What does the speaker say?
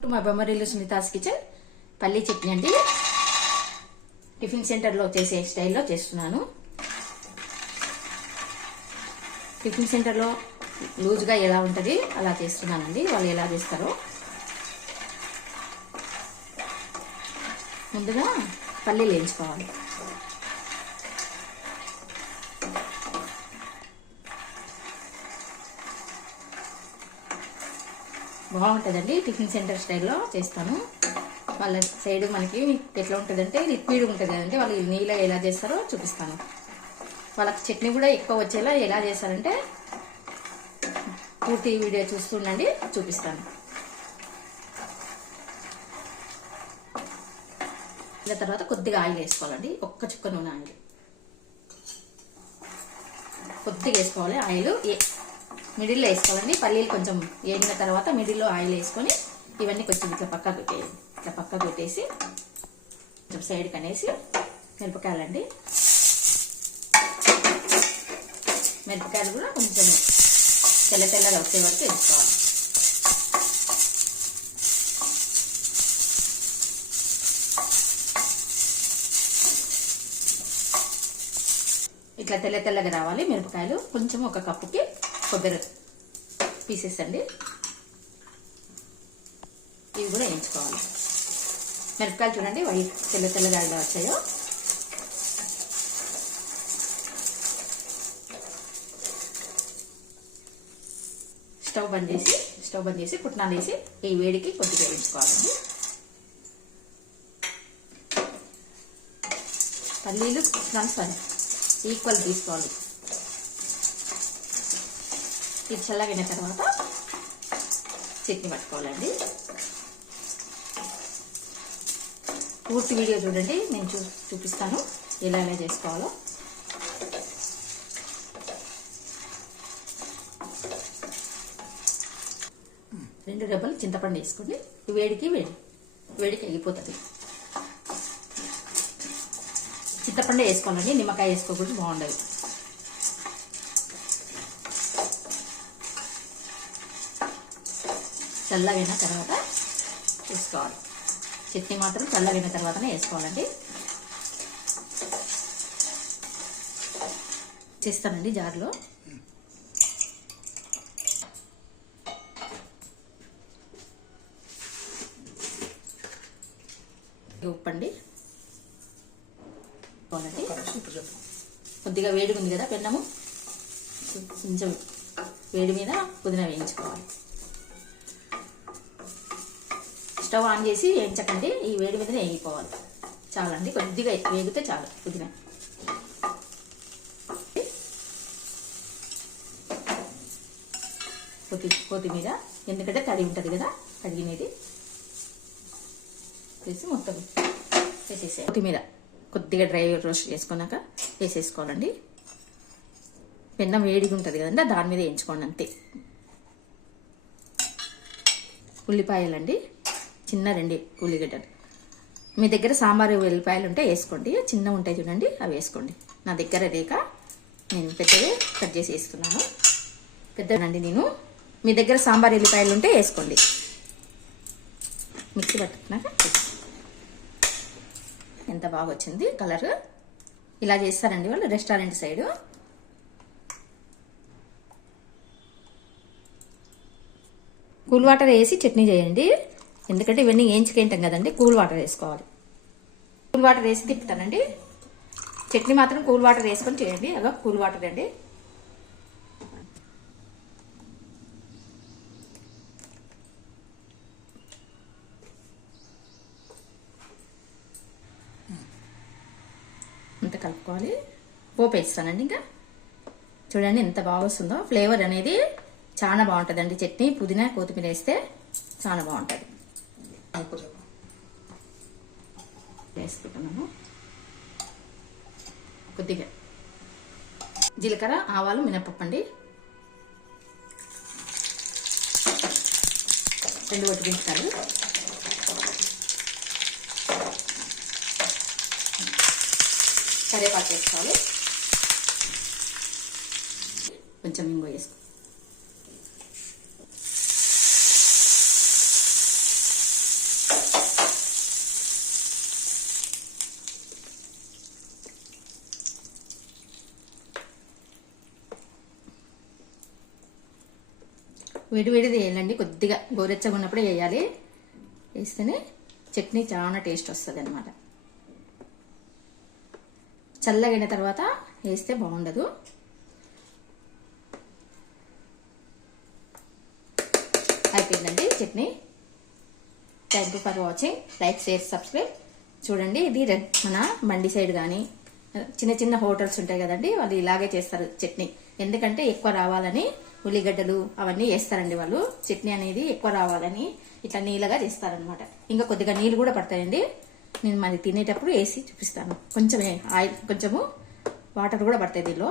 మా బొమ్మరిల్లు సునీతాస్ కిచెన్ పల్లీ చట్నీ అండి. టిఫిన్ సెంటర్లో చేసే స్టైల్లో చేస్తున్నాను. టిఫిన్ సెంటర్లో లూజ్గా ఎలా ఉంటుంది అలా చేస్తున్నానండి. వాళ్ళు ఎలా చేస్తారో. ముందుగా పల్లీలు వేయించుకోవాలి. బాగుంటుందండి. టిఫిన్ సెంటర్ స్టైల్లో చేస్తాను. వాళ్ళ సైడ్ మనకి ఎట్లా ఉంటుందంటే లిక్విడ్ ఉంటుంది కదండి. వాళ్ళు నీళ్ళ ఎలా చేస్తారో చూపిస్తాను. వాళ్ళకి చట్నీ కూడా ఎక్కువ వచ్చేలా ఎలా చేస్తారంటే పూర్తి వీడియో చూస్తుండండి, చూపిస్తాను. ఇలా తర్వాత కొద్దిగా ఆయిల్ వేసుకోవాలండి. ఒక్క చుక్క నూనె ఆయిల్ కొద్దిగా వేసుకోవాలి. ఆయిల్ మిడిల్లో వేసుకోవాలండి. పల్లీలు కొంచెం వేగిన తర్వాత మిడిల్లో ఆయిల్ వేసుకొని ఇవన్నీ కొంచెం ఇట్లా పక్కకు పెట్టేయాలి. ఇట్లా పక్కకు పెట్టేసి కొంచెం సైడ్కి అనేసి మిరపకాయలండి. మిరపకాయలు కూడా కొంచెం తెల్ల తెల్లగా వచ్చే వరకు వేసుకోవాలి. ఇట్లా తెల్ల తెల్లగా రావాలి మిరపకాయలు. కొంచెం ఒక కప్పుకి కొబ్బరి పీసెస్ అండి, ఇవి కూడా వేయించుకోవాలి. మిరపకాయలు చూడండి వైట్ తెల్ల తెల్లగా ఎలా వచ్చాయో. స్టవ్ బంద్ చేసి పుట్నాలు వేసి ఈ వేడికి కొద్దిగా వేయించుకోవాలండి. పల్లీలు పుట్నాలు ఈక్వల్ తీసుకోవాలి. ఇది చల్లగిన తర్వాత చట్నీ పట్టుకోవాలండి. పూర్తి వీడియో చూడండి, నేను చూపిస్తాను ఎలా చేసుకోవాలో. రెండు డబ్బాలు చింతపండు వేసుకోండి. వేడికి అయిపోతుంది. చింతపండు వేసుకోవాలండి, నిమ్మకాయ వేసుకోకూడదు, బాగుండదు. చల్లగైన తర్వాత వేసుకోవాలి. చట్నీ మాత్రం చల్లగైన తర్వాతనే వేసుకోవాలండి. చేస్తానండి జార్లో. ఉప్పండి కొద్దిగా వేడిగా ఉంది కదా పెన్నము, కొంచెం వేడి మీద పుదీనా వేయించుకోవాలి. స్టవ్ ఆన్ చేసి వేయించకండి, ఈ వేడి మీదనే వేగిపోవాలి. చాలండి, కొద్దిగా వేగితే చాలు. పుదీనా కొత్తిమీర, ఎందుకంటే తడి ఉంటుంది కదా, కడిగినది వేసి మొత్తం వేసేసి కొత్తిమీర కొద్దిగా డ్రై రోస్ట్ చేసుకున్నాక వేసేసుకోవాలండి. పెన్నం వేడిగా ఉంటుంది కదండి, దాని మీద వేయించుకోండి అంతే. ఉల్లిపాయలండి, చిన్న 2 ఉల్లిగడ్డలు. మీ దగ్గర సాంబారు ఉల్లిపాయలు ఉంటే వేసుకోండి, చిన్న ఉంటాయి చూడండి అవి వేసుకోండి. నా దగ్గర లేక నేను పెద్దవి కట్ చేసి వేస్తున్నాను. పెద్దనండి నేను. మీ దగ్గర సాంబార్ ఉల్లిపాయలు ఉంటే వేసుకోండి. మిక్సీ పట్టుకున్నాక ఎంత బాగా వచ్చింది కలర్. ఇలా చేస్తారండి వాళ్ళు రెస్టారెంట్ సైడ్. కూల్ వాటర్ వేసి చట్నీ చేయండి, ఎందుకంటే ఇవన్నీ వేయించుకుంటాం కదండి. కూల్ వాటర్ వేసుకోవాలి. కూల్ వాటర్ వేసి తిప్పుతానండి. చట్నీ మాత్రం కూల్ వాటర్ వేసుకొని చేయండి. అలా కూల్ వాటర్ అండి. అంత కలుపుకోవాలి. పోపు వేస్తానండి. ఇంకా చూడండి ఎంత బాగా వస్తుందో. ఫ్లేవర్ అనేది చాలా బాగుంటుందండి. చట్నీ పుదీనా కొత్తిమీర వేస్తే చాలా బాగుంటుంది. వేసుకుంటున్నాము కొద్దిగా జీలకర్ర, ఆవాలు, మినపప్పు అండి. 2 వట్టిమిరపకాయలు, కరివేపాకు వేసుకోవాలి. కొంచెం ఇంగువ వేసుకో. వేడివేడిది వేయాలండి, కొద్దిగా గోరెచ్చగా ఉన్నప్పుడే వేయాలి. వేస్తేనే చట్నీ చాలా టేస్ట్ వస్తుంది అనమాట. చల్లగైన తర్వాత వేస్తే బాగుండదు. అయిపోయిందండి chutney. Thank you for watching. Like, share, subscribe. చూడండి, ఇది మన మండి సైడ్ కానీ చిన్న చిన్న హోటల్స్ ఉంటాయి కదండి, వాళ్ళు ఇలాగే చేస్తారు చట్నీ. ఎందుకంటే ఎక్కువ రావాలని ఉల్లిగడ్డలు అవన్నీ వేస్తారండి వాళ్ళు. చట్నీ అనేది ఎక్కువ రావాలని ఇట్లా నీళ్ళగా చేస్తారనమాట. ఇంకా కొద్దిగా నీళ్ళు కూడా పడతాయండి. నేను మరి తినేటప్పుడు వేసి చూపిస్తాను. కొంచెం ఆయిల్, కొంచెము వాటర్ కూడా పడతాయి దీనిలో.